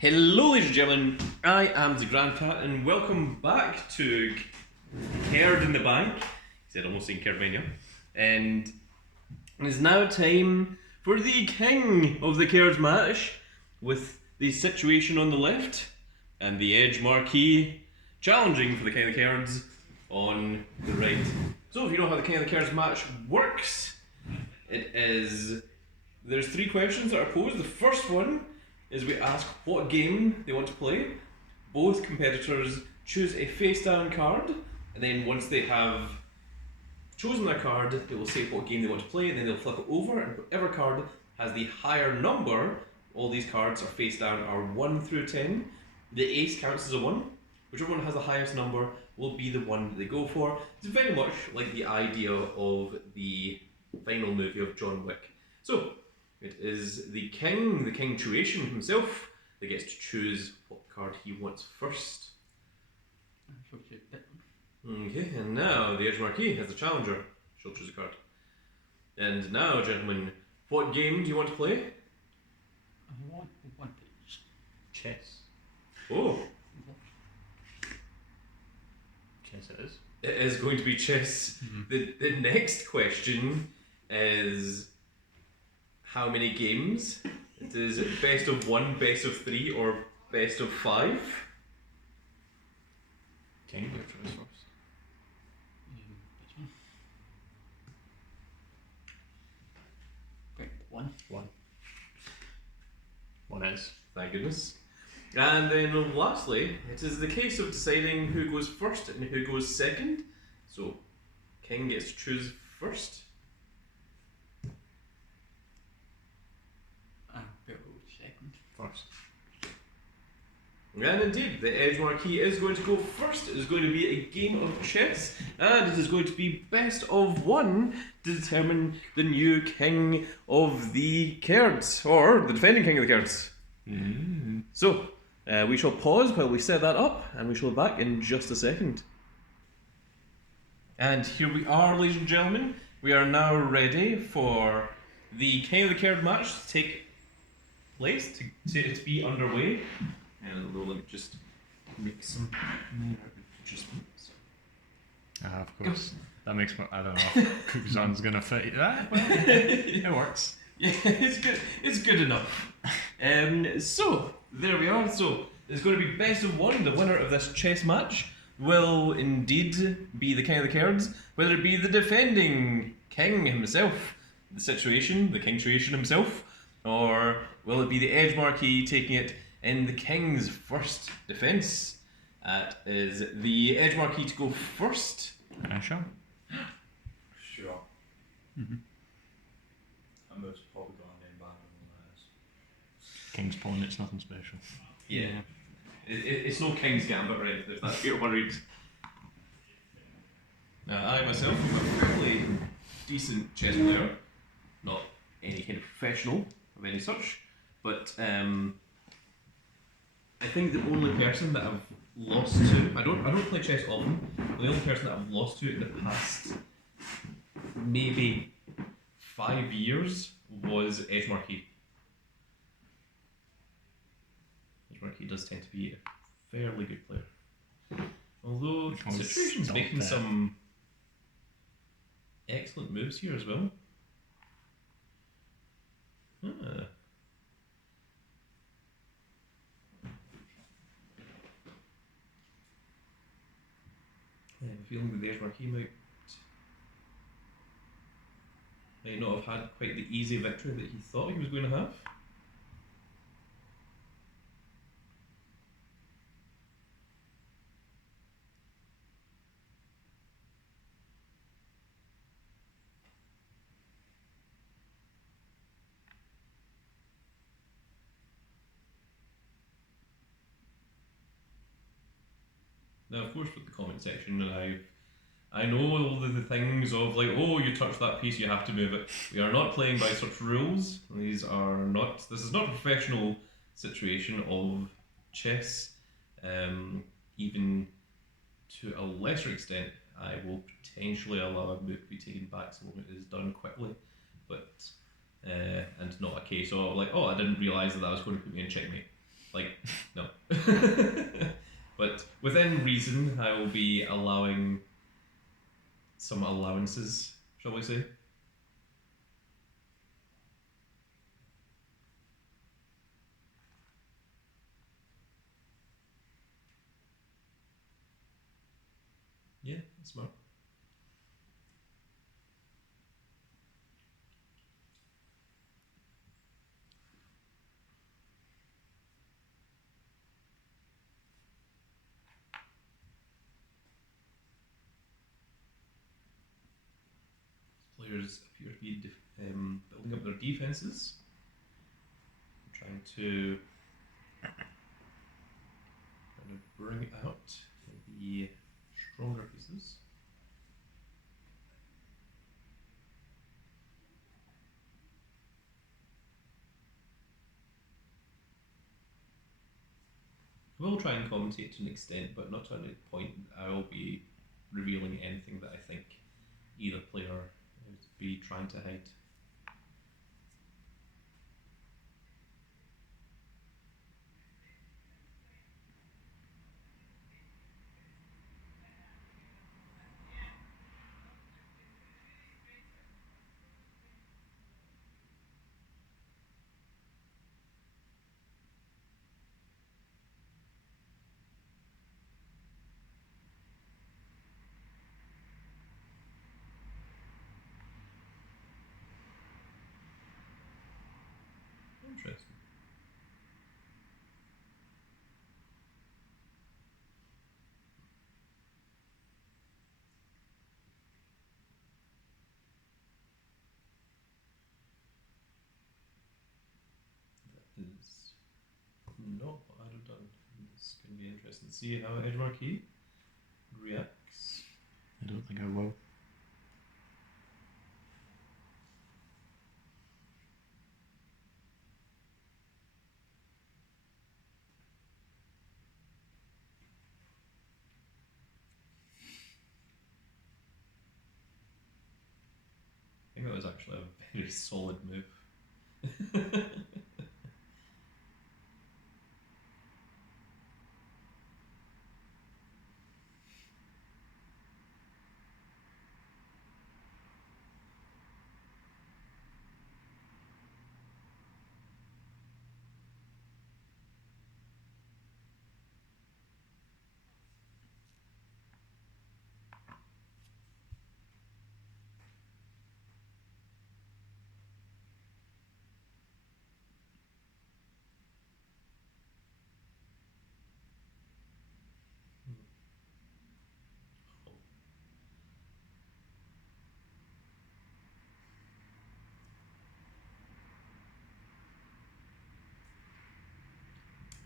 Hello ladies and gentlemen, I am the Grandpa and welcome back to Kerd in the Bank. He said almost saying Kerdmania. And it is now time for the king of the Kerds match with the situation on the left and the EdgeMarquis challenging for the king of the Kerds on the right. So if you know how the king of the Kerds match works, there's three questions that are posed. The first one is we ask what game they want to play. Both competitors choose a face down card, and then once they have chosen their card, they will say what game they want to play, and then they'll flip it over, and whatever card has the higher number, all these cards are face down, are 1 through 10. The ace counts as a 1. Whichever one has the highest number will be the one that they go for. It's very much like the idea of the final movie of John Wick. So, it is the Kingtuation himself, that gets to choose what card he wants first. Okay, and now the EdgeMarquis has the challenger. She'll choose a card. And now, gentlemen, what game do you want to play? I want chess. Oh. Chess it is. It is going to be chess. Mm-hmm. The next question is how many games? Is it best of 1, best of 3, or best of 5? Can you go for this first? Great. One. One is. Thank goodness. And then lastly, it is the case of deciding who goes first and who goes second. So, King gets to choose first. Second. First. And indeed, the EdgeMarquis is going to go first. It is going to be a game of chess, and it is going to be best of 1 to determine the new king of the Kerds, or the defending king of the Kerds. Mm. So, we shall pause while we set that up, and we shall be back in just a second. And here we are, ladies and gentlemen. We are now ready for the king of the Kerd match to take place, to be underway. And let me just make some adjustments. Of course. That makes me, I don't know if Kukuzan's gonna fit that. Well, it works. Yeah, it's good. It's good enough. So there we are. So it's going to be best of 1. The winner of this chess match will indeed be the king of the Kerds, whether it be the defending king himself, the Kingtuation himself, or will it be the EdgeMarquis taking it in the king's first defence? That is the EdgeMarquis to go first. Sure. Sure. Mm-hmm. I'm most probably going in back on this. King's pawn, it's nothing special. Yeah. It's no King's Gambit, right? If that's what you're worried. Now, I myself am a fairly decent chess player. Not any kind of professional of any such, but I think the only person that I've lost to, I don't play chess often, but the only person that I've lost to in the past maybe 5 years was EdgeMarquis. EdgeMarquis does tend to be a fairly good player. Although Situation's making some excellent moves here as well. Ah. I have a feeling that the EdgeMarquis might not have had quite the easy victory that he thought he was going to have. Now, of course, with the comment section, and I know all the things of like, oh, you touched that piece, you have to move it. We are not playing by such rules. This is not a professional situation of chess. Even to a lesser extent, I will potentially allow a move to be taken back so long as it is done quickly, but and not a case of like, oh, I didn't realise that was going to put me in checkmate. Like, no. But within reason, I will be allowing some allowances, shall we say? Yeah, that's smart. Players appear to be building up their defenses, trying to kind of bring out the stronger pieces. I will try and commentate to an extent, but not to any point I will be revealing anything that I think either player would be trying to hide. Interesting. That is not what I'd have done. It's going to be interesting to see how EdgeMarquis reacts. I don't think I will. I think that was actually a very solid move.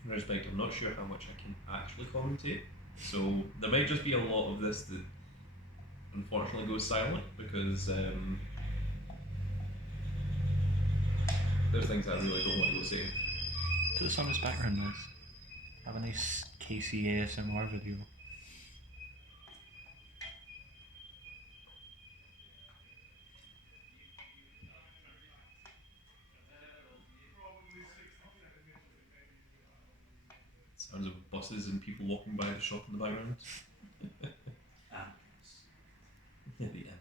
In respect, I'm not sure how much I can actually commentate, so there might just be a lot of this that unfortunately goes silent because there's things I really don't want to go say. Put this on as background noise. Have a nice Casey ASMR video. Sounds of buses and people walking by the shop in the background. Ambience. Yeah, the ambience.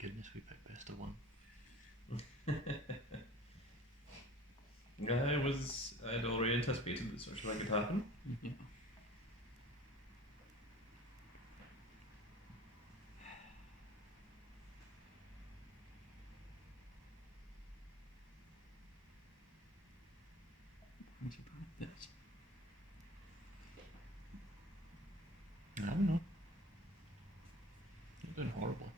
Thank goodness we picked best of one. Yeah, I'd already anticipated that such a thing could happen. Yeah. When's he buying this? I don't know. You're doing horrible.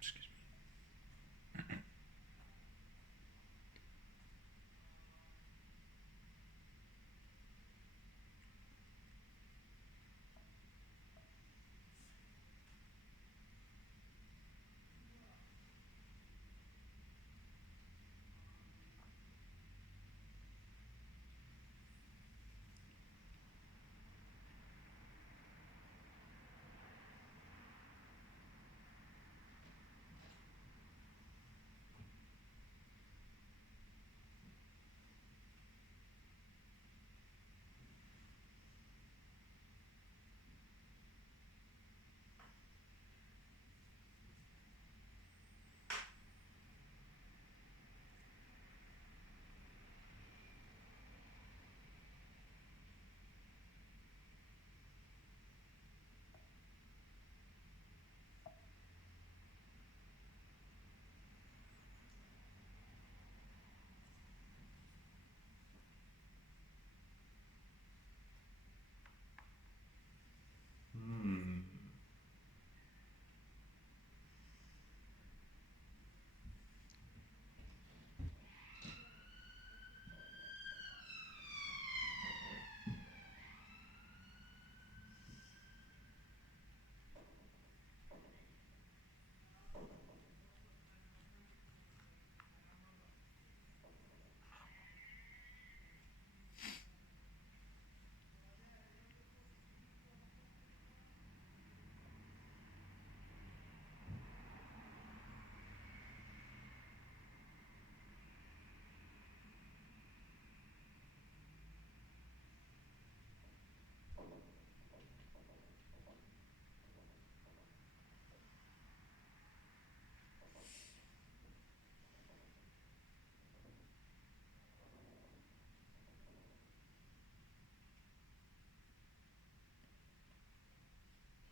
Excuse me. Hmm.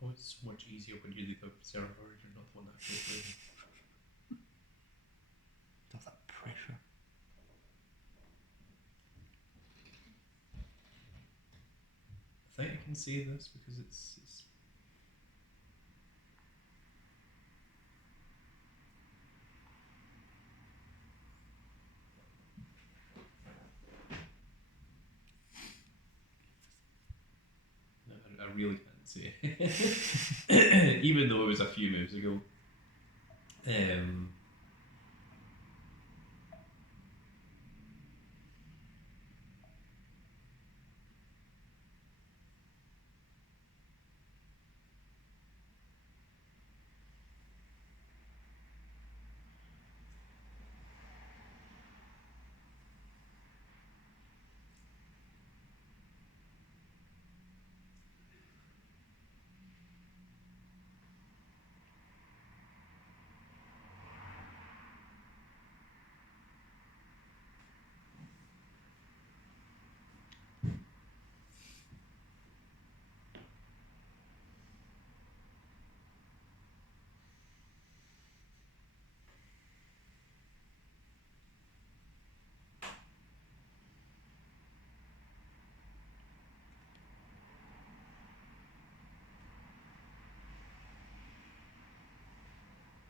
Oh, it's so much easier when you're the observer, you're not the one actually playing. Have that pressure. I think I can say this because it's no, I really can't say. Even though it was a few moves ago.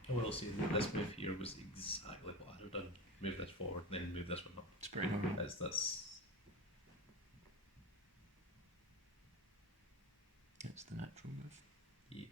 I will say that this move here was exactly what I'd have done. Move this forward, then move this one up. It's pretty hard. That's It's the natural move. yeah.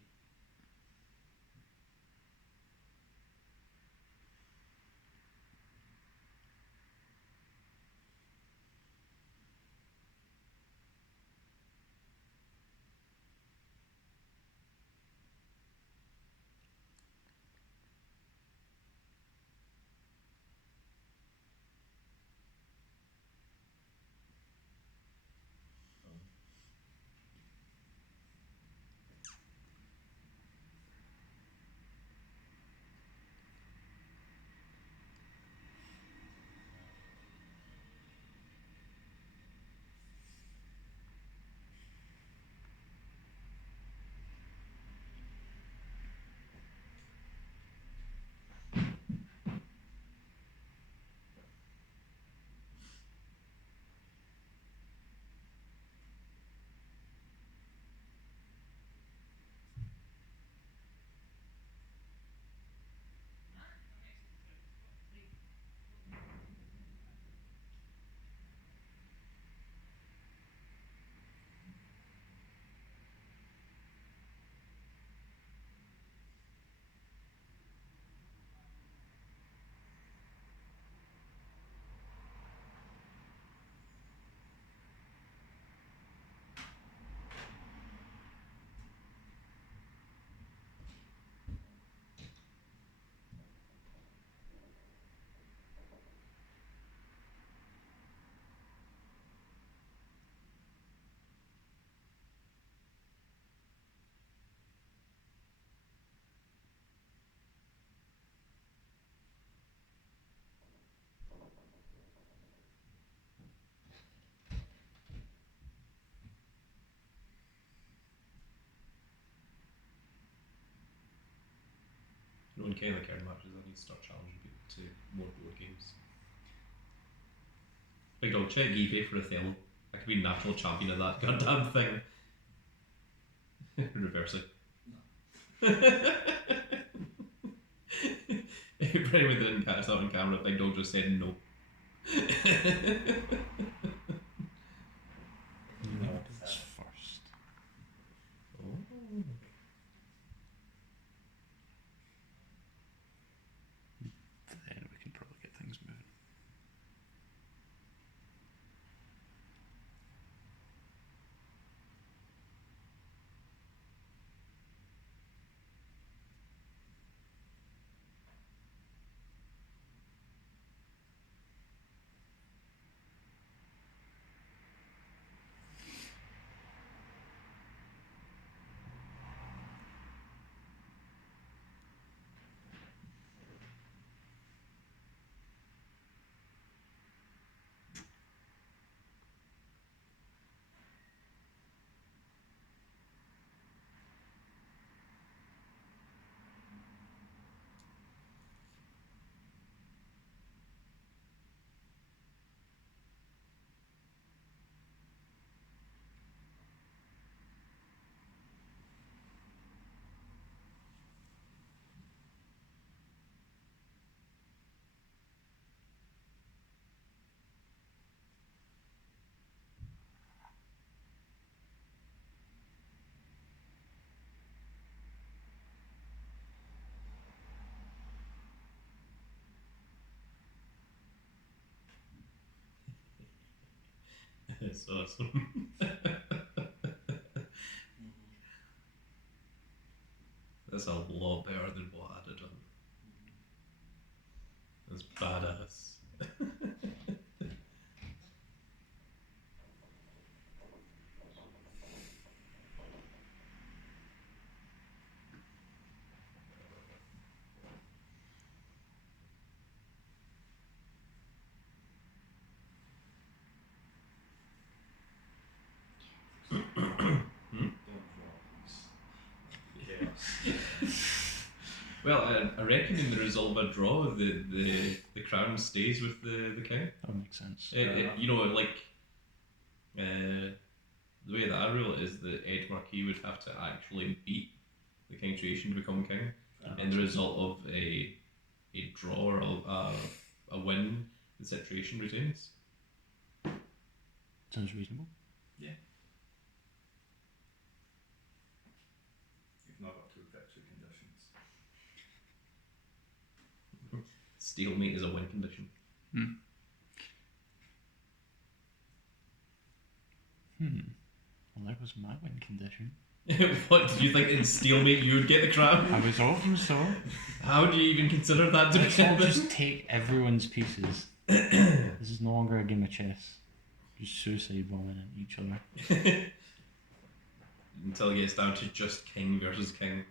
when Ken the Kerd matches, I need to start challenging people to more board games. Big dog, check eBay for Othello. I could be national champion of that goddamn thing. Reverse it. For anyone that didn't catch that on camera, Big Dog just said no. It's first. Oh. Then we can probably get things moving. It's awesome. That's a lot better than what I'd have done. That's badass. Well, I reckon in the result of a draw, the crown stays with the king. That makes sense. You know, like the way that I rule it is that EdgeMarquis would have to actually beat the Kingtuation to become king. In the result of a draw or a win, the situation retains. Sounds reasonable. Yeah. You've not got two victory conditions. Stalemate is a win condition. Well, that was my win condition. What did you think in stalemate you would get the crown? I was hoping so. How do you even consider that to Let's be all just take everyone's pieces. This is no longer a game of chess. Just suicide bombing at each other. Until it gets down to just king versus king,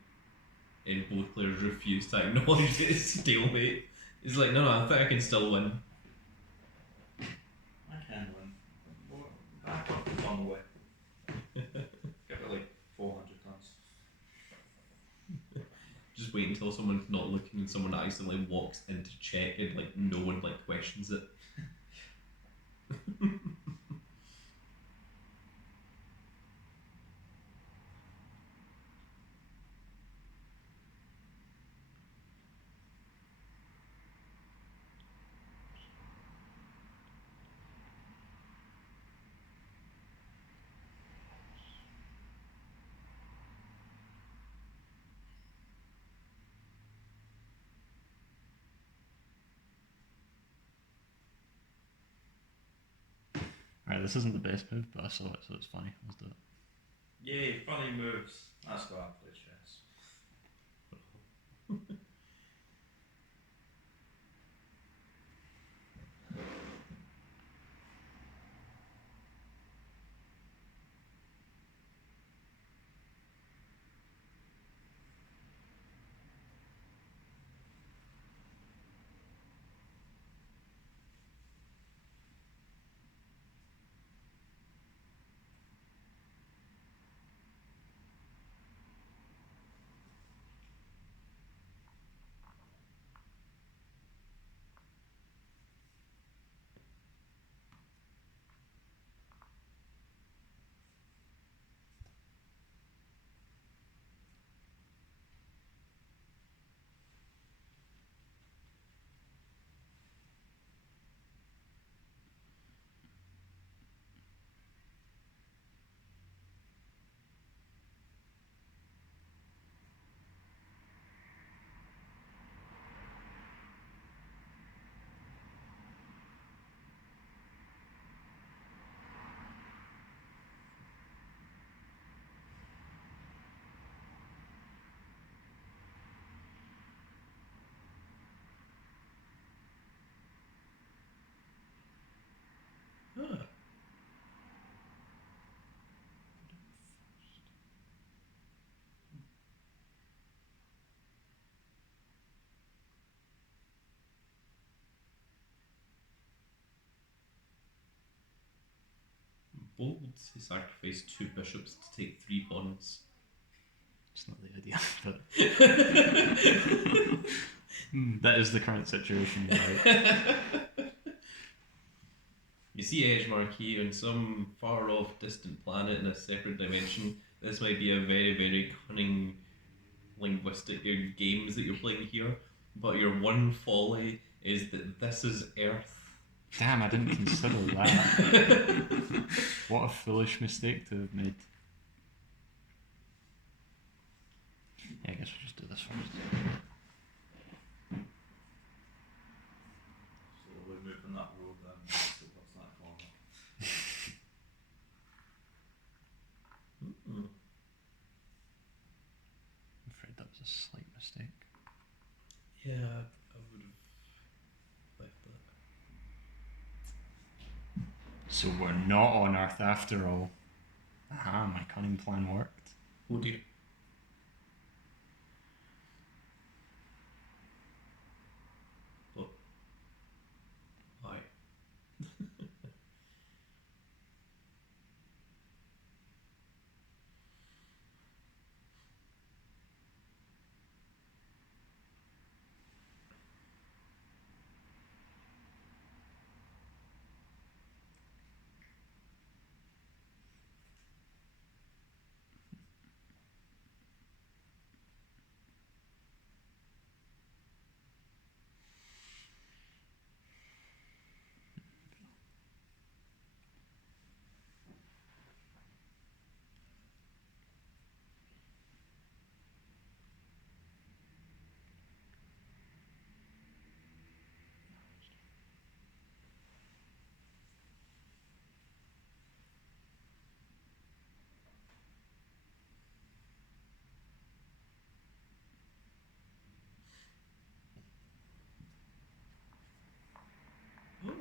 and both players refuse to acknowledge that it's stalemate. It's like, no, I think I can still win. I can win. Back up the long way. Give it like 400 tons. Just wait until someone's not looking and someone accidentally walks into check and like no one like questions it. Right, this isn't the best move, but I saw it, so it's funny. Let's do it. Yay, funny moves. That's why I play chess. bold. He sacrificed 2 bishops to take 3 pawns. It's not the idea, but that is the current situation, right? You see EdgeMarquis on some far off distant planet in a separate dimension. This might be a very, very cunning linguistic games that you're playing here, but your one folly is that this is Earth. Damn, I didn't consider that. What a foolish mistake to have made. Yeah, I guess we'll just do this first. So we're moving that road then. So what's that corner? I'm afraid that was a slight mistake. Yeah, I would have left that. So we're not on Earth after all. Aha, my cunning plan worked. Oh dear. But why? Oh.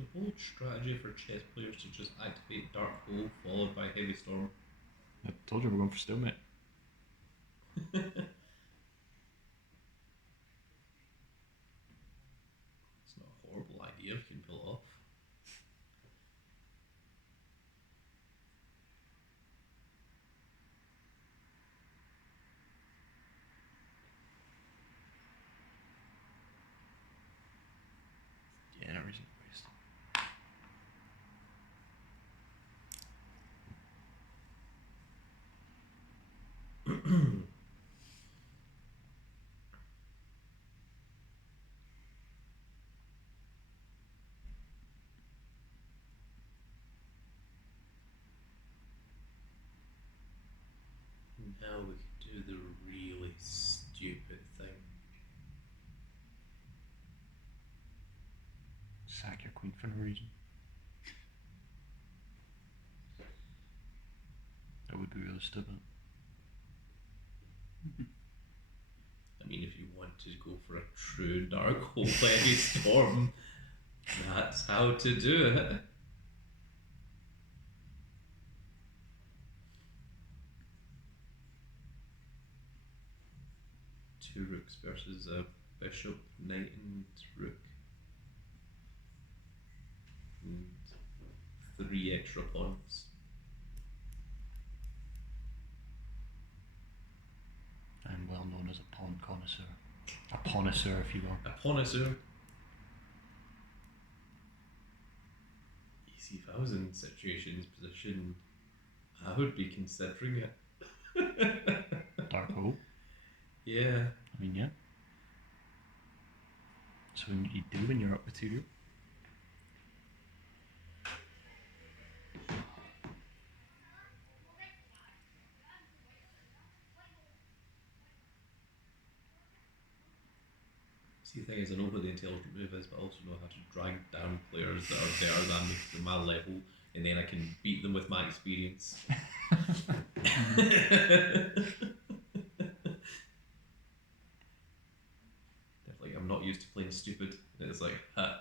It's a bold strategy for chess players to just activate Dark Hole followed by Heavy Storm. I told you we're going for stalemate. It's not a horrible idea if you can pull it off. Yeah, no reason to waste it. Now we can do the really stupid thing. Sack your queen for no reason. That would be really stupid. I mean, if you want to go for a true Dark Hole Heavy Storm, that's how to do it. Two rooks versus a bishop, knight, and rook. And 3 extra pawns. I'm well known as a pawn connoisseur. A connoisseur, if you will. A connoisseur. You see, if I was in Situation's position, I would be considering it. Dark hole. Yeah. I mean, yeah. So what you do when you're up material. See, the thing is, I know what the intelligent move is, but I also know how to drag down players that are better than me to my level and then I can beat them with my experience. Like, I'm not used to playing stupid. And it's like, ha.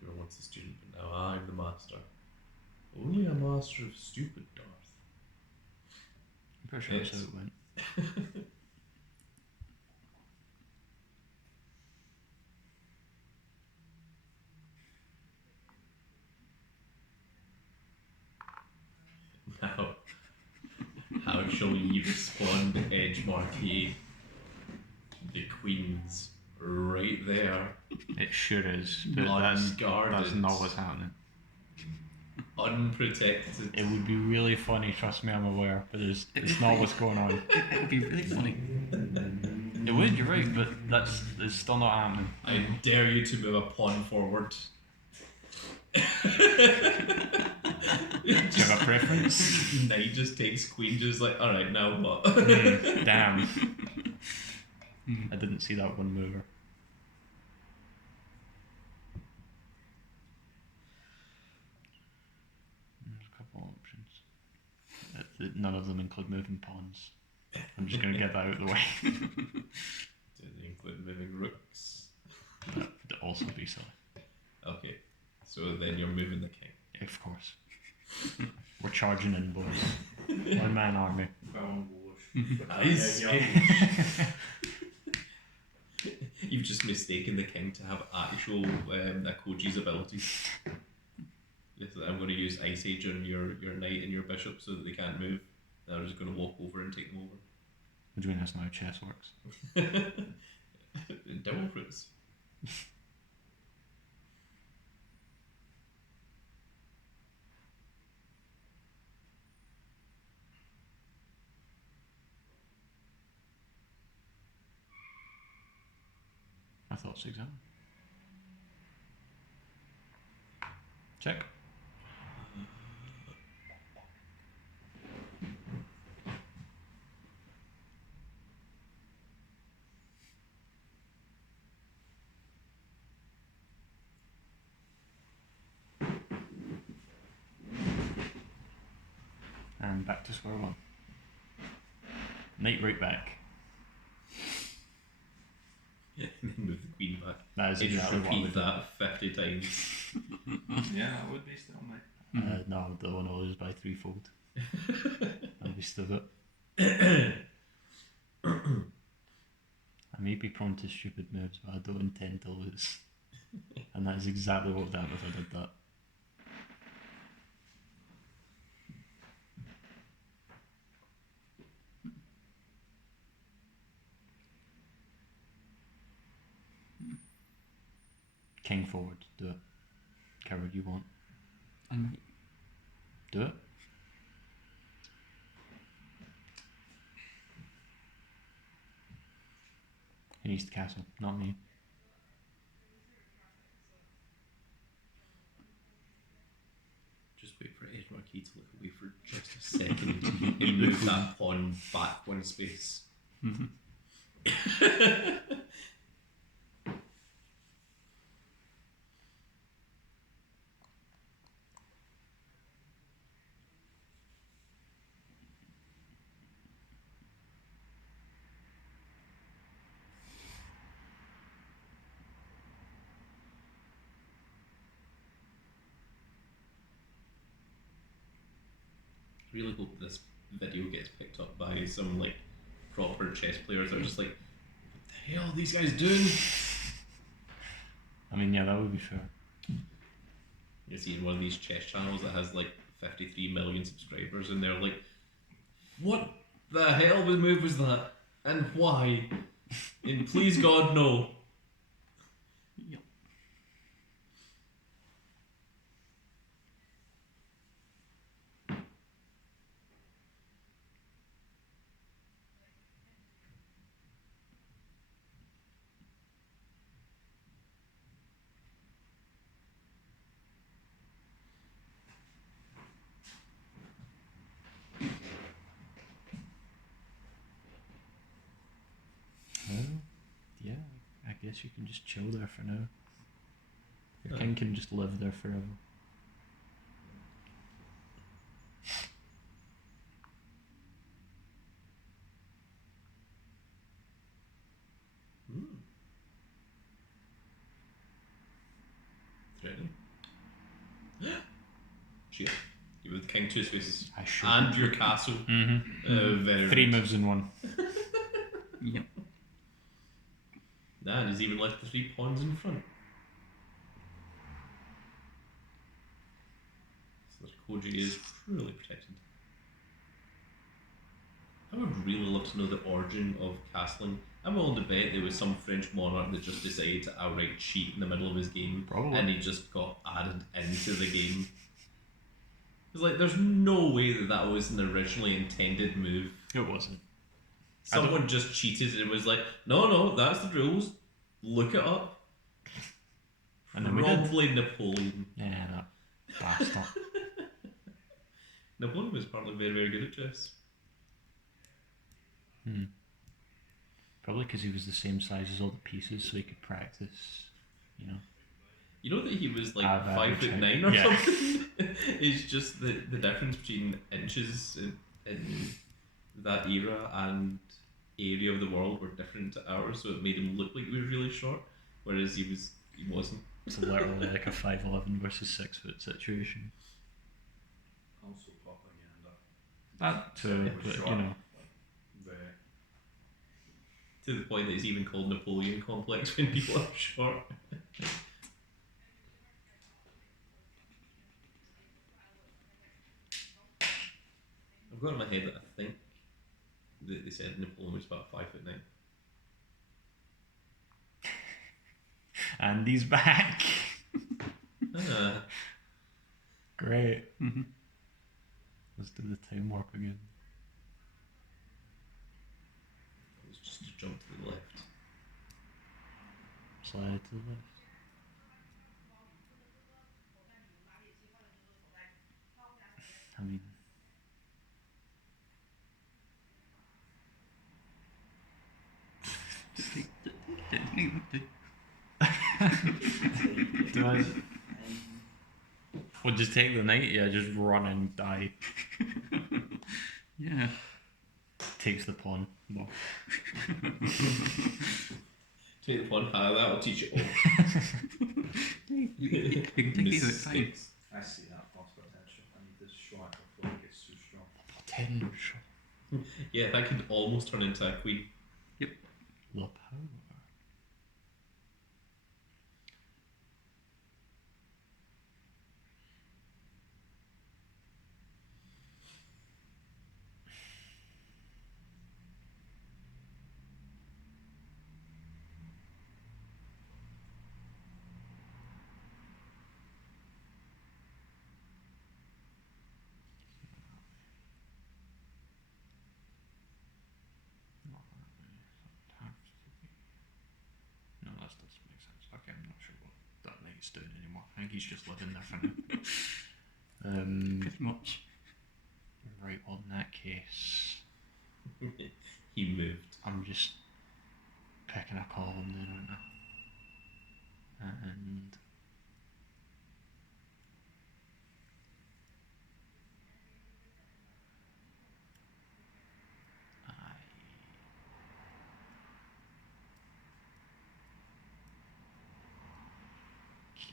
You were once a student, but now I'm the master. Only a master of stupid, Darth. I'm pretty sure that's how it went. Now, how shall ye respond, EdgeMarquis? The Queen's right there. It sure is, but that's not what's happening. Unprotected. It would be really funny, trust me, I'm aware, but it's not what's going on. It would be really funny. It would, you're right, but it's still not happening. I dare you to move a pawn forward. Do you have a preference? Knight just takes queen, just like, alright, now what? Damn. I didn't see that one mover. There's a couple options. None of them include moving pawns. I'm just going to get that out of the way. Do they include moving rooks? That would also be silly. Okay, so then you're moving the king. Of course. We're charging in, boys. One man army. Nice. You've just mistaken the king to have actual Akoji's abilities. Yes, I'm going to use Ice Age on your knight and your bishop so that they can't move. And I'm just going to walk over and take them over. What do you mean that's not how chess works? Devil fruits. I thought so, exactly. Check. And back to square one. Knight right back. Yeah, and then move the queen back. That is Just exactly what I repeat would do. that 50 times. Yeah, that would be still mate. No, the one lose by threefold. I'll be stood up. I may be prone to stupid moves, but I don't intend to lose. And that is exactly what would happen if I did that. King forward, do it. Kerd, you want? I might. Do it. He needs the castle, not me. Just wait for EdgeMarquis to look away for just a second. You move that pawn back one space. I really hope this video gets picked up by some like proper chess players that are just like, what the hell are these guys doing? I mean, yeah, that would be fair. You're seeing one of these chess channels that has like 53 million subscribers, and they're like, what the hell move was that? And why? And please God, no. Yep. guess you can just chill there for now. Your Huh. king can just live there forever. Hmm. Threatening. Shit. You with King Two Spaces. I should. And your castle. Very 3 rude. moves in one. Yep. Nah, and he's even left the 3 pawns in front. So their Koji is truly protected. I would really love to know the origin of castling. I'm willing to bet there was some French monarch that just decided to outright cheat in the middle of his game, Probably. and he just got added into the game. It's like, there's no way that that was an originally intended move. It wasn't. Someone just cheated and was like, no, that's the rules. Look it up. And then we did. Probably Napoleon. Yeah, that bastard. Napoleon was apparently very, very good at chess. Probably because he was the same size as all the pieces, so he could practice, you know. You know that he was like Average 5'9" height. or Yeah. something? It's just the difference between inches in that era and area of the world were different to ours, so it made him look like he was really short, whereas he wasn't. It's literally like a 5'11" versus 6 foot situation. Also propaganda. That too, Yeah, but sure. you know. Very. To the point that it's even called Napoleon complex when people are short. I've got in my head that I think that they said Napoleon was about 5'9". And he's back. Ah, Great. Mm-hmm. Let's do the time warp again. it was just a jump to the left. Slide to the left. I mean, do I? We'll just take the knight, yeah, just run and die. Yeah. Takes the pawn. Well, Take the pawn, that'll teach you all. You can take these at time. Mistakes. I see that lots of potential. I need this strike before it gets too strong. tender shot. Yeah, that could almost turn into a queen. The power. No, that doesn't make sense. Okay, I'm not sure what that knight's doing anymore. I think he's just living there for now. Pretty much. Right, well, in that case, He moved. I'm just picking a column then, aren't I? And I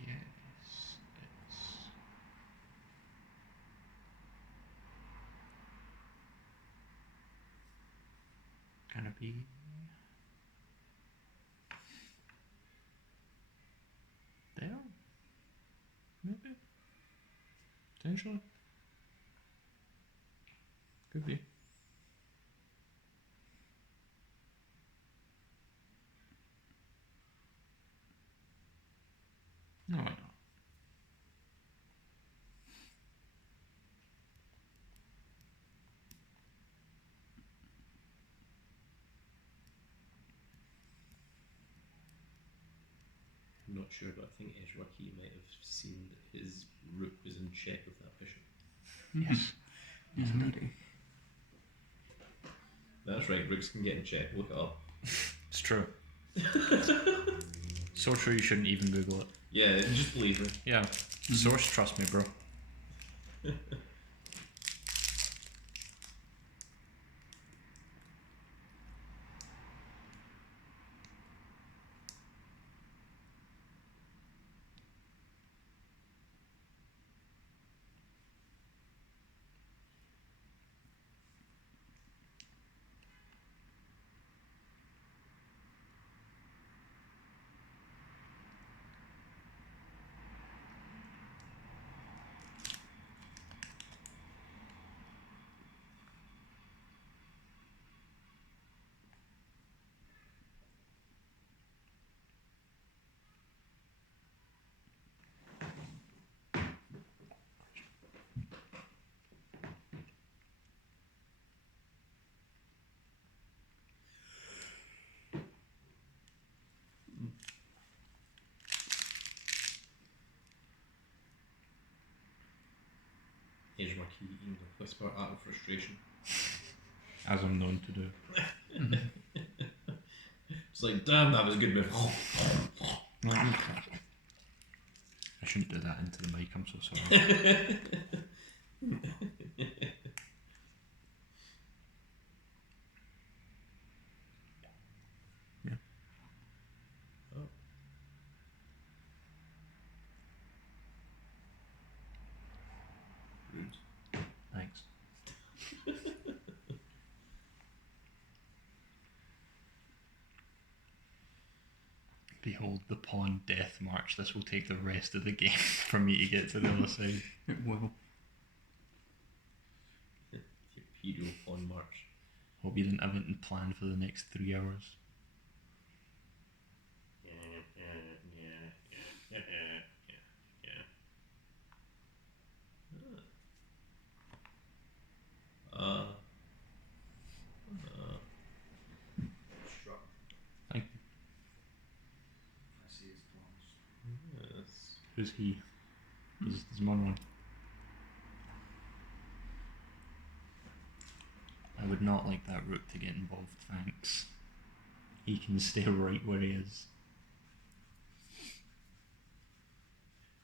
guess it's gonna be there, maybe, potentially, could be. No, why not? I'm not sure, but I think EdgeMarquis might have seen that his rook was in check with that bishop. Yes. Yes, indeed. That's right, rooks can get in check. Look it up. It's true. So sure you shouldn't even Google it. Yeah, just believe me. Yeah. Source, trust me, bro. EdgeMarquis eating the whisper out of frustration. As I'm known to do. It's like, damn, that was a good move. I shouldn't do that into the mic, I'm so sorry. Rude. Thanks. Behold the pawn death march. This will take the rest of the game for me to get to the other side. It will. Imperial Pawn March. Hope you didn't have anything planned for the next 3 hours. Struck. Thank I see his claws. Yes. Who's he? He's Monroe. I would not like that rook to get involved, thanks. He can stay right where he is.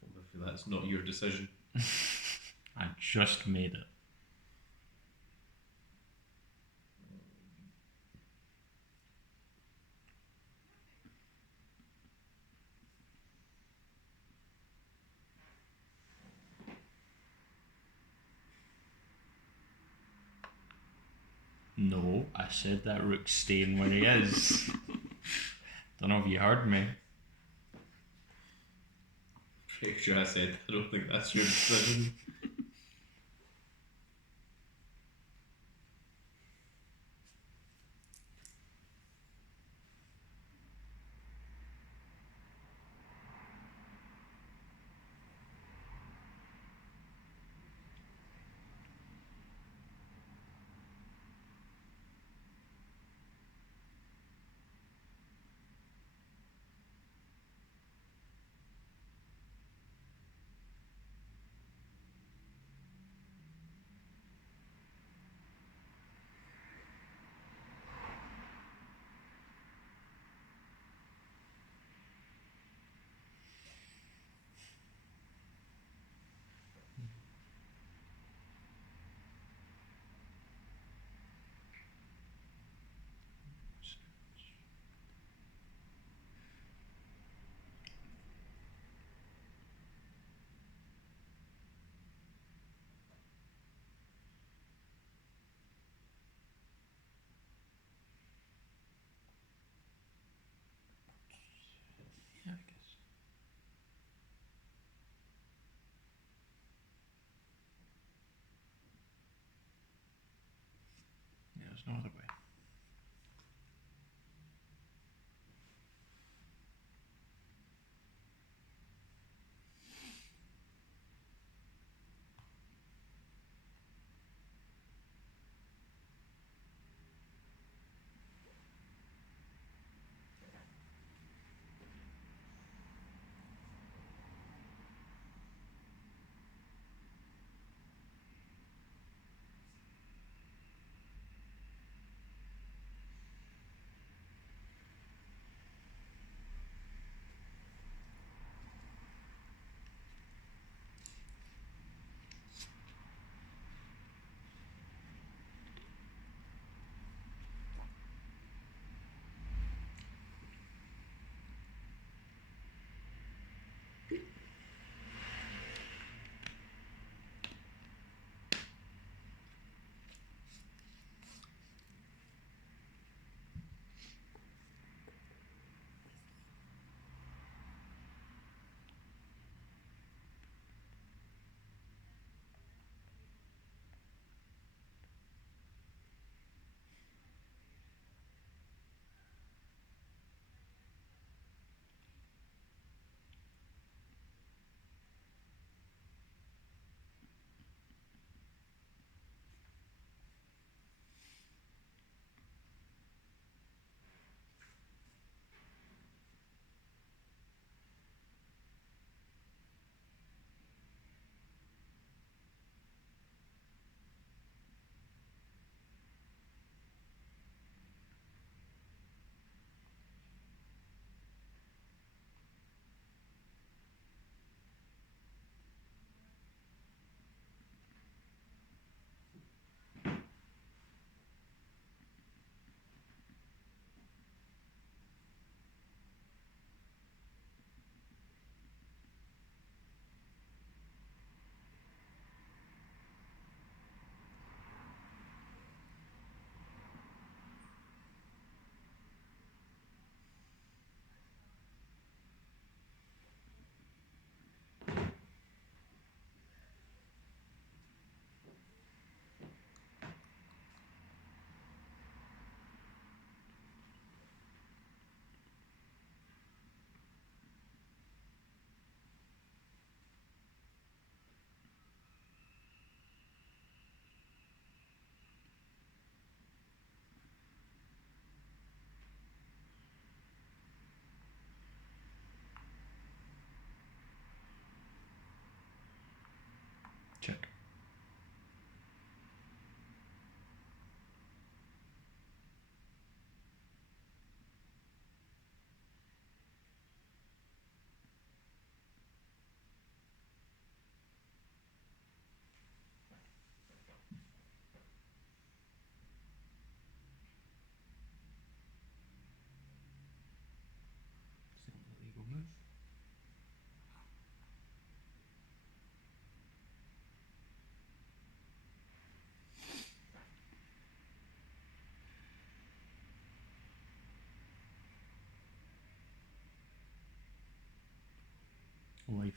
Hopefully that's not your decision. I just made it. No, I said that rook's staying where he is. Don't know if you heard me. Pretty sure I said I don't think that's your decision. Yeah, I guess. Yeah, there's no other way.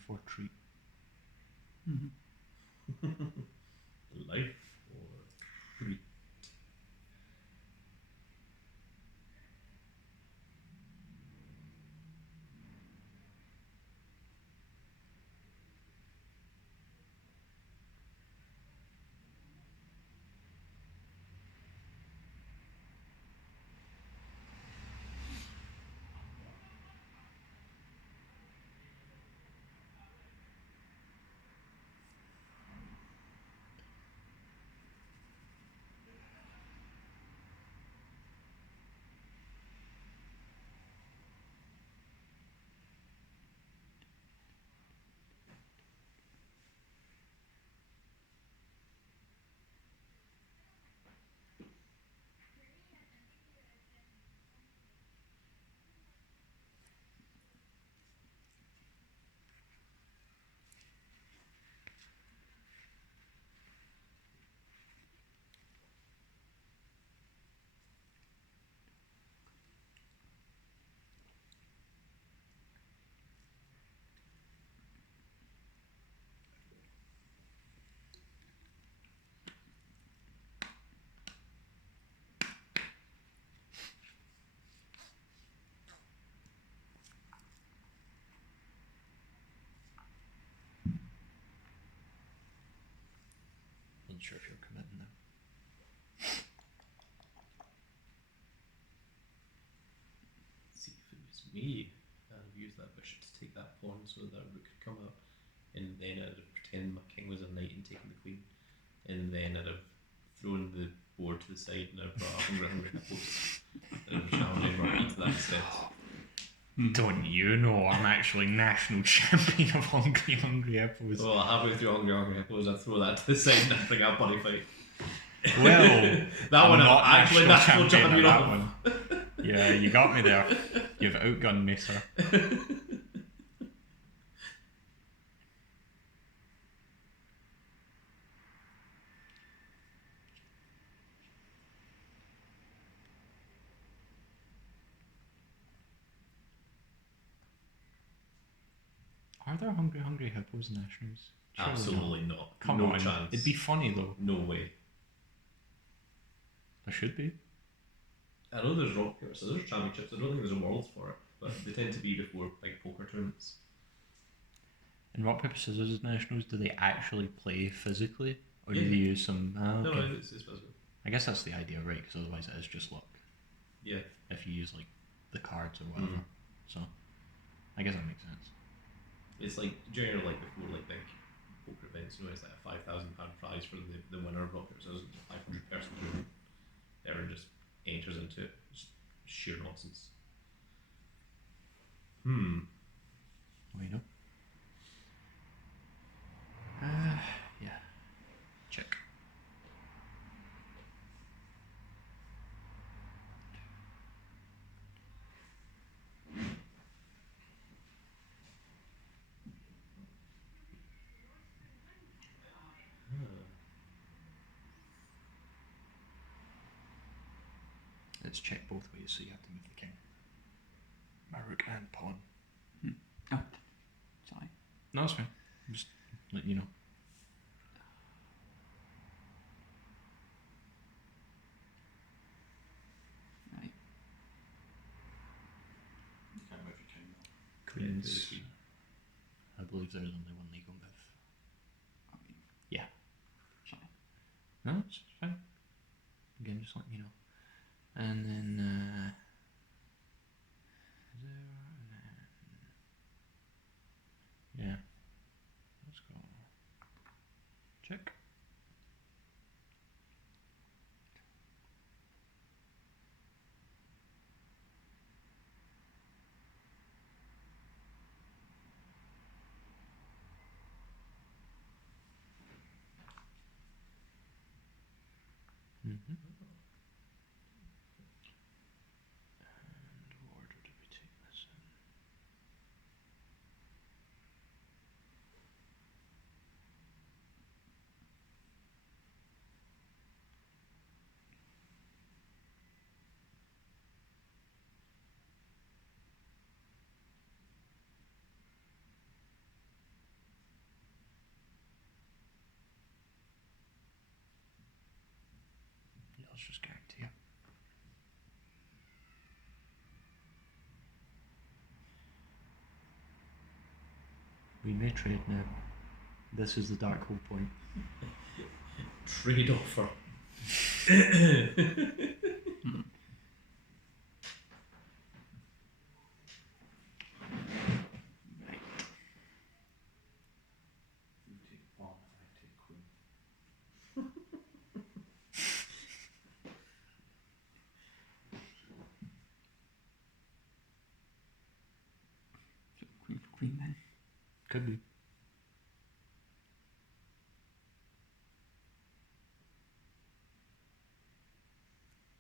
for treat. Life or treat. Not sure if you're committing now. See, if it was me, I'd use that bishop to take that pawn so that rook could come up, and then I'd have pretend my king was a knight and taken the queen, and then I'd have thrown the board to the side and I'd brought up hungry hippos. I'd have challenged EdgeMarquis to that instead. Don't you know I'm actually national champion of Hungry Hippos? Well, halfway through hungry hippos, I'd throw that to the side and I'd bring out bunny fight. Well, that I'm one not I'm actually national champion that of. one. Yeah, you got me there. You've outgunned me, sir. Are there Hungry Hippos nationals? Surely Absolutely not. Come no on. chance. It'd be funny though. No way. There should be. I know there's rock paper scissors championships. I don't think there's a world for it, but they tend to be before like poker tournaments. In Rock Paper Scissors nationals, do they actually play physically, or do Yeah. they use some? No, Okay. it's physical. I guess that's the idea, right? Because otherwise, it is just luck Yeah. if you use like the cards or whatever. Mhm. So, I guess that makes sense. It's like generally like before like big poker events, you know, it's like a £5,000 prize for the winner of rock paper scissors. It's a 500-person tournament. Everyone just enters into it. It's sheer nonsense. Well, you know. Yeah. Check. It's check both ways, so you have to move the king. My rook and pawn. Oh, sorry. No, it's fine. I'm just letting you know. Right. You can't move your king though. Queens. I believe there's only one legal move. I mean, Yeah. sorry. No, it's fine. Again, just letting you know. And then, yeah. Let's go. Check. Mm-hmm. And what order do we take this in? just guarantee it. We may trade now. This is the dark hole point. Trade offer. You take pawn, I take queen. So queen for queen then. Could be.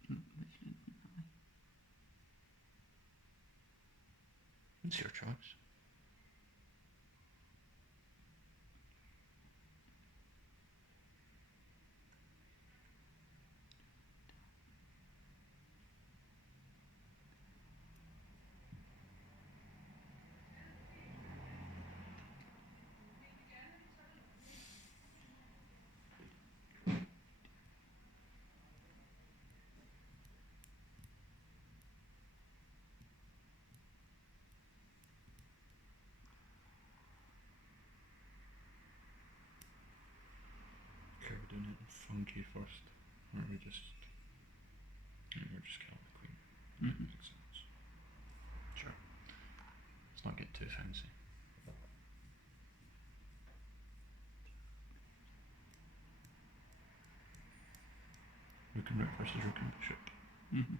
Literally, It's your choice. Okay, we're doing it funky first. Or we just. We're just killing the queen. Mm-hmm. Makes sense. Sure. Let's not get too fancy. Rook and rook versus rook and bishop. Mm-hmm.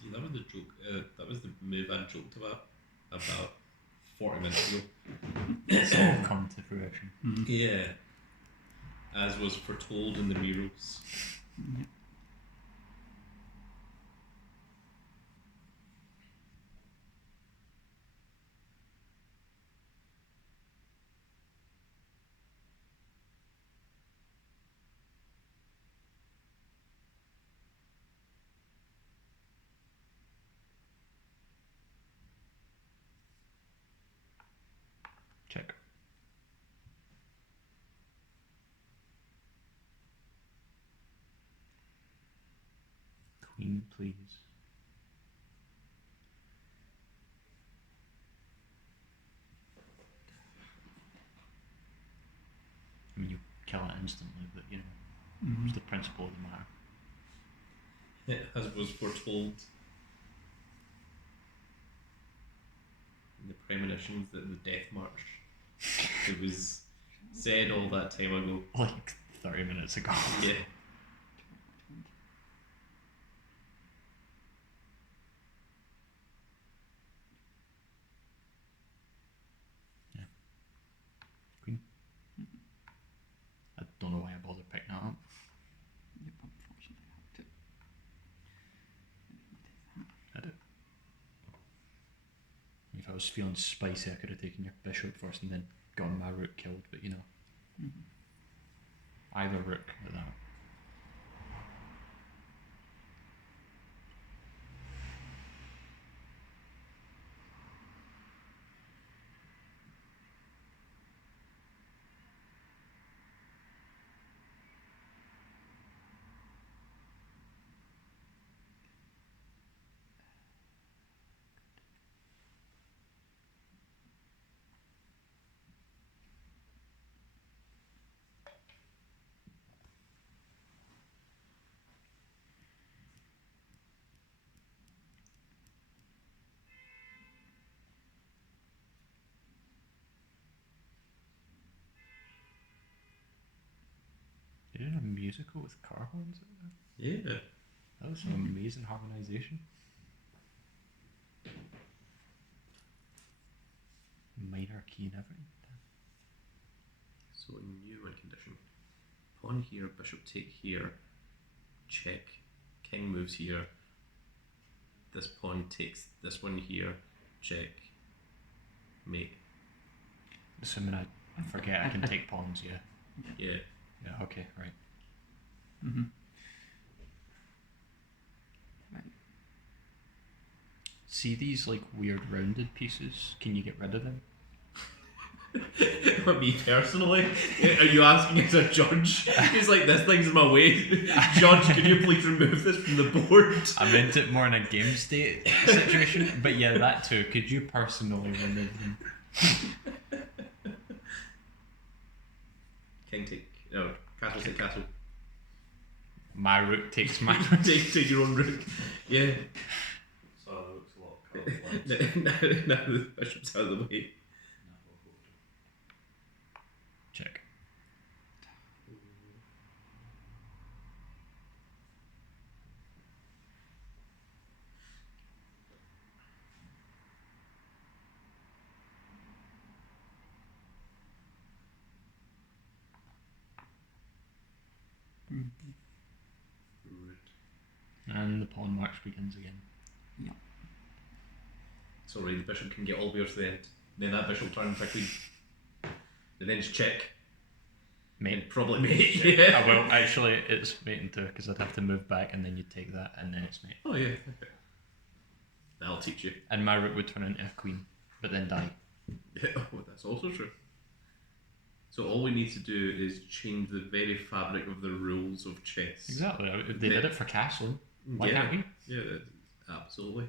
See, that was the joke. That was the move I joked about 40 minutes ago. It's all come to fruition. Mm-hmm. Yeah. As was foretold in the murals. Yep. Check. Queen, please. I mean, you kill it instantly, but you know, Mm-hmm. it's the principle of the matter. As was foretold in the premonitions that the Death March. It was said all that time ago. Like 30 minutes ago. Yeah. Queen. I don't know why I bothered picking that up. Yep, unfortunately I have to. I do. You've I was feeling spicy, I could have taken your bishop first and then gotten my rook killed, but you know. Either rook at that. They did a musical with car horns at that. Yeah. That was some amazing harmonisation. Minor key and everything. So in new win condition, pawn here, bishop take here, check, king moves here, this pawn takes this one here, check, mate. Assuming I forget I can take pawns, yeah. Yeah. Yeah, okay, right. Right. See these like weird rounded pieces? Can you get rid of them? Me personally? Are you asking as a judge? He's like, this thing's in my way. Judge, can you please remove this from the board? I meant it more in a game state situation, but yeah, that too. Could you personally remove them? King take, no, castle take castle. My rook takes my take your own rook. Yeah. So it looks a lot of colour now the bishop's out of the way. check. And the pawn march begins again. Sorry, the bishop can get all the way to the end. Then that bishop turns to queen. And then just check. Mate. And probably mate. Yeah. Well, actually, it's mate and two because I'd have to move back and then you'd take that and then it's mate. Oh yeah. Okay. That'll teach you. And my rook would turn into a queen, but then die. Yeah, oh, that's also true. So all we need to do is change the very fabric of the rules of chess. Exactly. They did it for castling. Why can't we? Yeah, absolutely.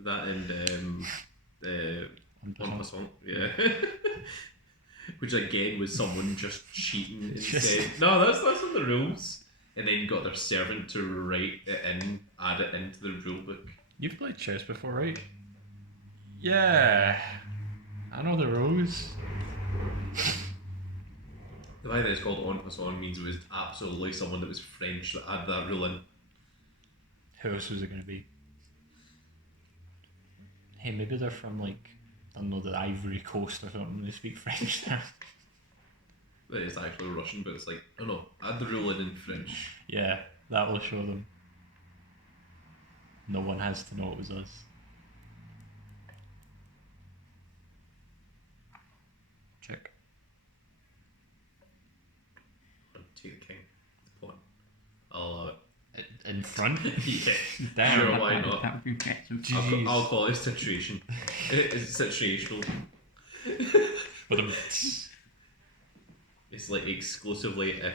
That and en passant, yeah. Which again was someone just cheating and said, no, that's not the rules. And then got their servant to write it in, add it into the rule book. You've played chess before, right? Yeah. I know the rules. The fact that it's called en passant means it was absolutely someone that was French that had that rule in. Who else was it going to be? Hey, maybe they're from like, I don't know, the Ivory Coast or something. They speak French there. But it's actually Russian, but it's like, oh no, add the rule in French. Yeah, that will show them. No one has to know it was us. Check. Take the king, the pawn. I'll allow it. In front? Yeah, Damn. sure, why not? That would be impressive. Jeez. I'll call it situation. It's situational. But It's like exclusively if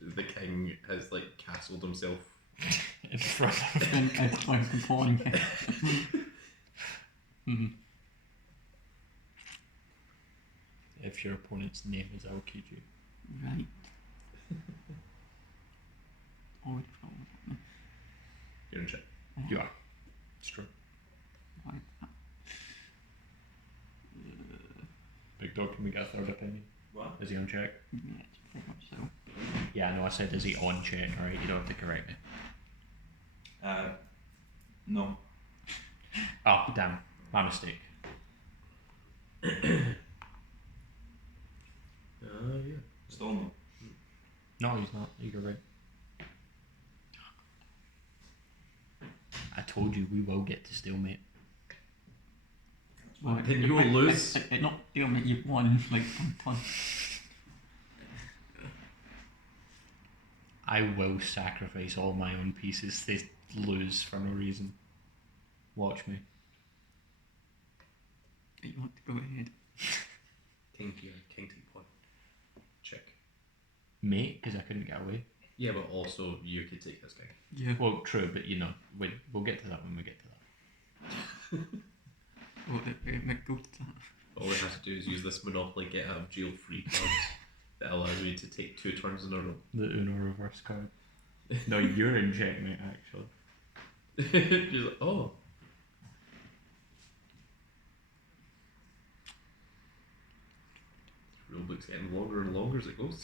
the king has like castled himself. in front of Then it's like the pawn. if your opponent's name is Aokiji. Right. Always problem. You're in check. You are. It's true. Like that. Big dog, can we get a third opinion? What? Is he on check? Yeah, it's pretty much so. Yeah, I know I said is he on check, alright? You don't have to correct me. No. Oh, damn. My mistake. Yeah. Still no. No, he's not. You're right. I told you we will get to stalemate. Well, Then you will lose. It not deal me, you've won, like, ton. I will sacrifice all my own pieces to lose for no reason. Watch me. You want to go ahead. King take point. Check. Mate, because I couldn't get away. Yeah, but also you could take this king. Yeah. Well, true, but you know, we'll get to that when we get to that. Well, it might go to that. All we have to do is use this Monopoly get out of jail free card that allows me to take 2 turns in a row. The Uno reverse card. No, you're in checkmate, actually. She's like, oh. Rulebook's getting longer and longer as it goes.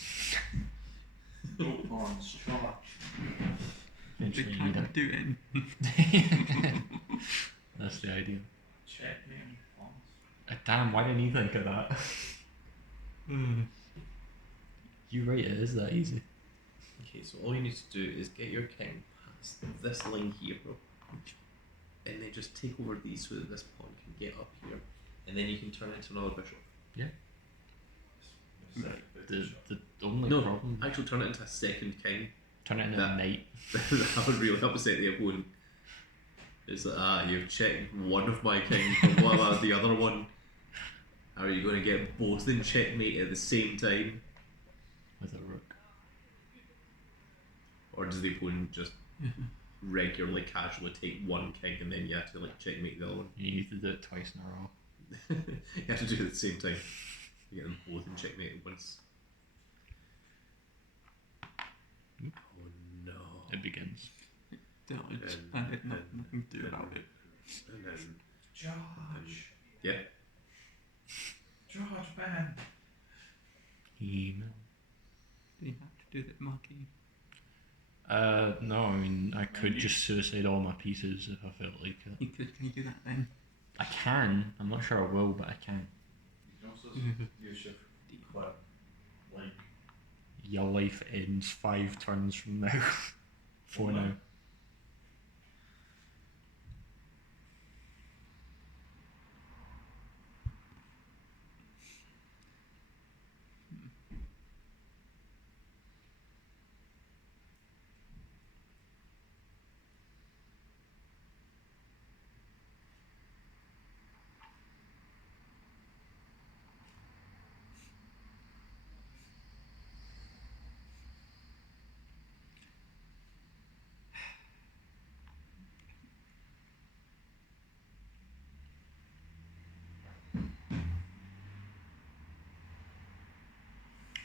No pawns, charge. They Eventually you can't do it. need That's the idea. Checkmate and pawns. Damn, why didn't you think of that? You're right, it is that easy. Okay, so all you need to do is get your king past this line here, bro. And then just take over these so that this pawn can get up here. And then you can turn it into another bishop. The only No, problem... actually turn it into a second king. Turn it into that- a knight. That would really upset the opponent. It's like, you've checked one of my kings, but what about the other one? How are you going to get both in checkmate at the same time? With a rook. Or does the opponent just regularly, casually take one king and then you have to like checkmate the other one? You need to do it twice in a row. You have to do it at the same time. You get them both in checkmate at once. Oop. Oh no. It begins. Dodge. I had nothing to do about it. And then, Charge. yeah. Charge, man. Email. Do you have to do that, Marquis? No, I mean, I could just suicide all my pieces if I felt like it. Can you do that then? I can. I'm not sure I will, but I can. You can also use your clip. Like, Your life ends 5 turns from now. For now.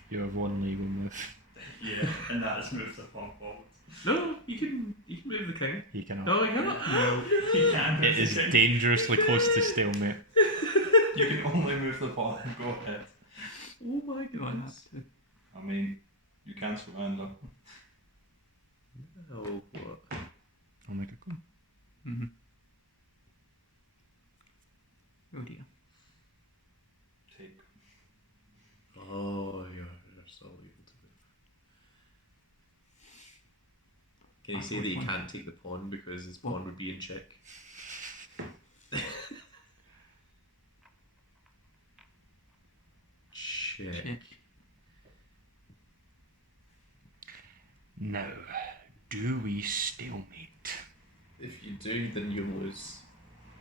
You have one legal move. yeah, and that has moved the pawn forward. No, you can move the king. He cannot. No, you cannot. No, you can't move It the is king. dangerously close to stalemate. You can only move the pawn and go ahead. Oh my Do I have goodness. to? I mean, you can surrender. Oh, what? I'll make a call. Mm-hmm. Oh dear. Take. Oh, you're still able to move. Can you say that you can't take the pawn because his pawn would be in check? Check. Check. Now, do we stalemate? If you do, then you lose.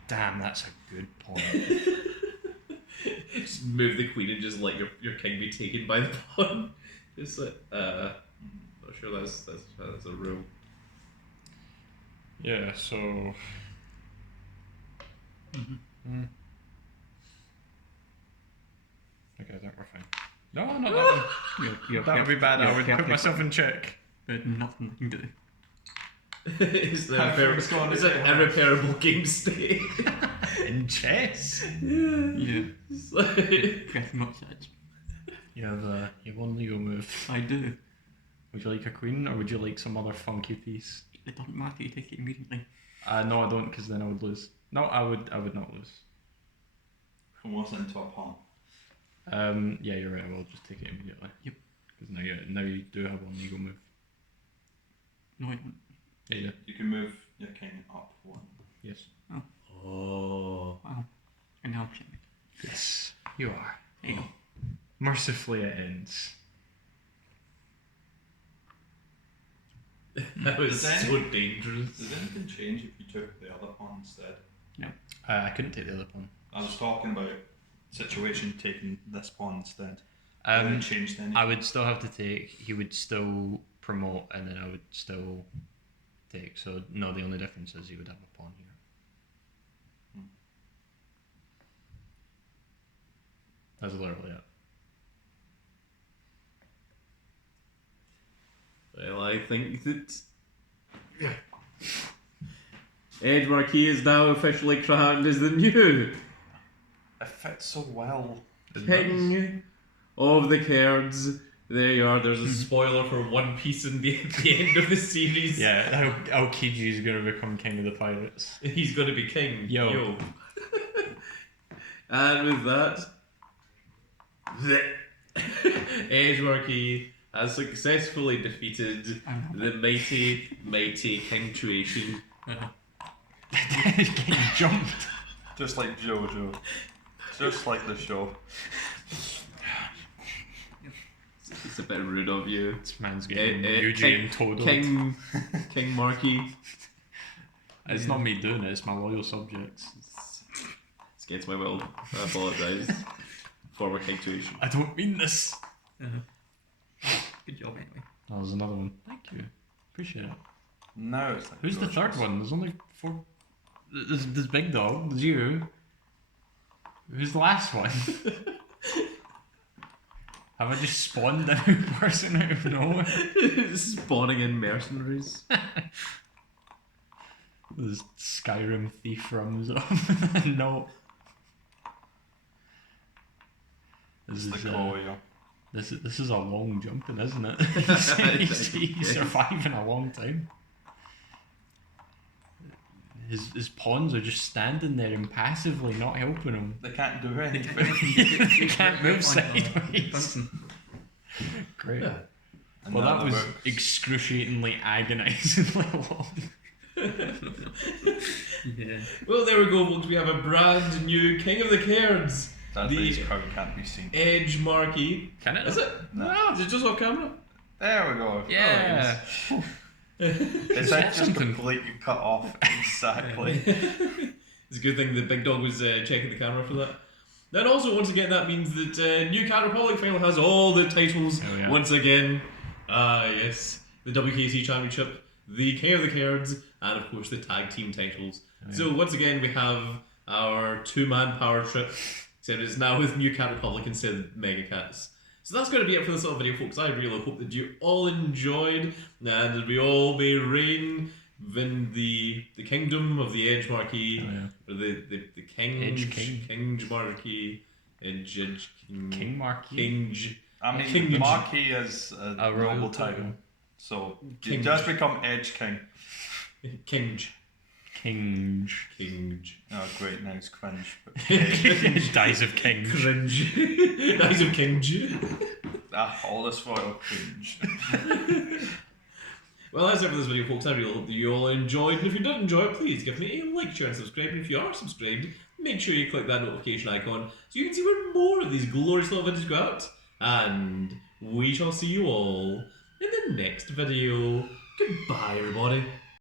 Damn, that's a good point. Just move the queen and just let your king be taken by the pawn. Just like, not sure that's a rule. Yeah, so... Mm-hmm. Okay, I think we're fine. No, not that one. That would be bad. I would put myself in check. But nothing I can do. It's an Everything's gone it's to an zero. irreparable game state. In chess? Yeah, It's like, pretty much that. You have one legal move. I do. Would you like a queen, or would you like some other funky piece? It doesn't matter, you take it immediately. No, I don't, because then I would lose. No, I would not lose. Almost into a pawn. Yeah, you're right. I will just take it immediately. Yep. Because now you do have one legal move. No, I don't. Yeah, you do. You can move your king up one. Yes. oh. Wow. And I'll check. Yes, you are. Hang on. Mercifully, it ends. That was Does so dangerous. Does anything change if you took the other pawn instead? I couldn't take the other pawn. I was talking about situation taking this pawn instead. Would it change anything? I would still have to take. He would still promote, and then I would still take. So no, the only difference is he would have a pawn here. That's literally it. Well, I think that EdgeMarquis is now officially crowned as the new It fits so well. King of the Kerds. There you are. There's a spoiler for One Piece in the end of the series. Yeah, Aokiji is going to become king of the pirates. He's going to be king. Yo. And with that, EdgeMarquis has successfully defeated the mighty Kingtuation. Getting jumped. Just like JoJo. Just like the show. It's a bit rude of you. This man's getting Yuji King- and totaled. King Marquis. It's not me doing it, it's my loyal subjects. It's against my will. I apologise. Former Kingtuation. I don't mean this. Good job, anyway. Oh, there's another one. Thank you. Appreciate it. Now it's like Who's the third one? There's only 4. There's Big Dog. There's you. Who's the last one? Have I just spawned a new person out of nowhere? Spawning in mercenaries. There's Skyrim thief runs up. No. This the is goal, yeah. this is a long jumping, isn't it? He's surviving a long time. His pawns are just standing there impassively, not helping him. They can't do anything. They can't move sideways. Great. Yeah. And Well, now that the was works. excruciatingly, agonisingly long. Yeah. Well, there we go, folks. We have a brand new King of the Kerds. Sadly, the his crown can't be seen. EdgeMarquis. Can it? Is it? No. Is it just off camera? There we go. Yeah. It's like just something. completely cut off. Exactly. It's a good thing the big dog was checking the camera for that. Then also, once again, that means that New Cat Republic Final has all the titles Oh, yeah. once again. Yes, the WKC Championship, the King of the Kerds, and of course the tag team titles. Oh, yeah. So once again, we have our 2-man power trip, except it's now with New Cat Republic instead of Mega Cats. So that's going to be it for this little video, folks. I really hope that you all enjoyed, and that we all may reign in the kingdom of the EdgeMarquis, Oh, yeah. or the king, Edge King. Kingmarquis, Edge King, King Marquis. King, I mean, King- Marquis is a royal noble title. title. So King- you just become Edge King. King, King. Oh, great, now it's cringe. But Dies of King. Cringe, Eyes of King. all this royal cringe. Well, that's it for this video, folks. I really hope that you all enjoyed. And if you did enjoy it, please give me a like, share, and subscribe. And if you are subscribed, make sure you click that notification icon so you can see when more of these glorious little videos go out. And we shall see you all in the next video. Goodbye, everybody.